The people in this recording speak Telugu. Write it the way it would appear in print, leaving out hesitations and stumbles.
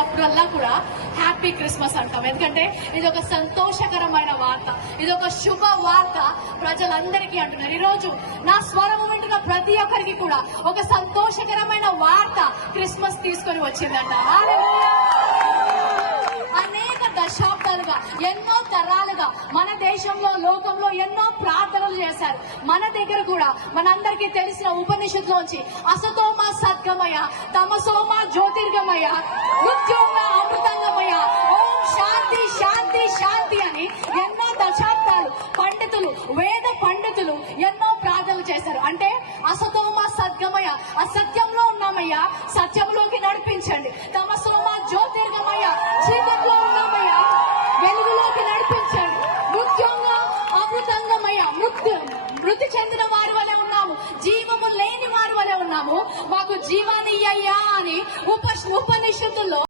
అప్పుడల్లా కూడా హ్యాపీ క్రిస్మస్ అంటాం. ఎందుకంటే ఇది ఒక సంతోషకరమైన వార్త, ఇది ఒక శుభ వార్త ప్రజలందరికీ అంటున్నారు. ఈ రోజు నా స్వరం వింటున్న ప్రతి ఒక్కరికి కూడా ఒక సంతోషకరమైన వార్త క్రిస్మస్ తీసుకొని వచ్చిందంట. అనేక దశాబ్దాలుగా, ఎన్నో తరాలుగా మన దేశంలో, లోకంలో ఎన్నో ప్రార్థనలు చేశారు. మన దగ్గర కూడా మనందరికీ తెలిసిన ఉపనిషత్తులోంచి అసతోమ సద్గమయ, తమసోమ జ్యోతిర్గమయ, మృత్యోమ అమృతంగమయ, ఓం శాంతి శాంతి శాంతి అని ఎన్నో దశాబ్దాలు పండితులు, వేద పండితులు ఎన్నో ప్రార్థనలు చేశారు. అంటే అసతోమ సద్గమయ, అసత్యంలో ఉన్నామయ్యా, సత్యంలోకి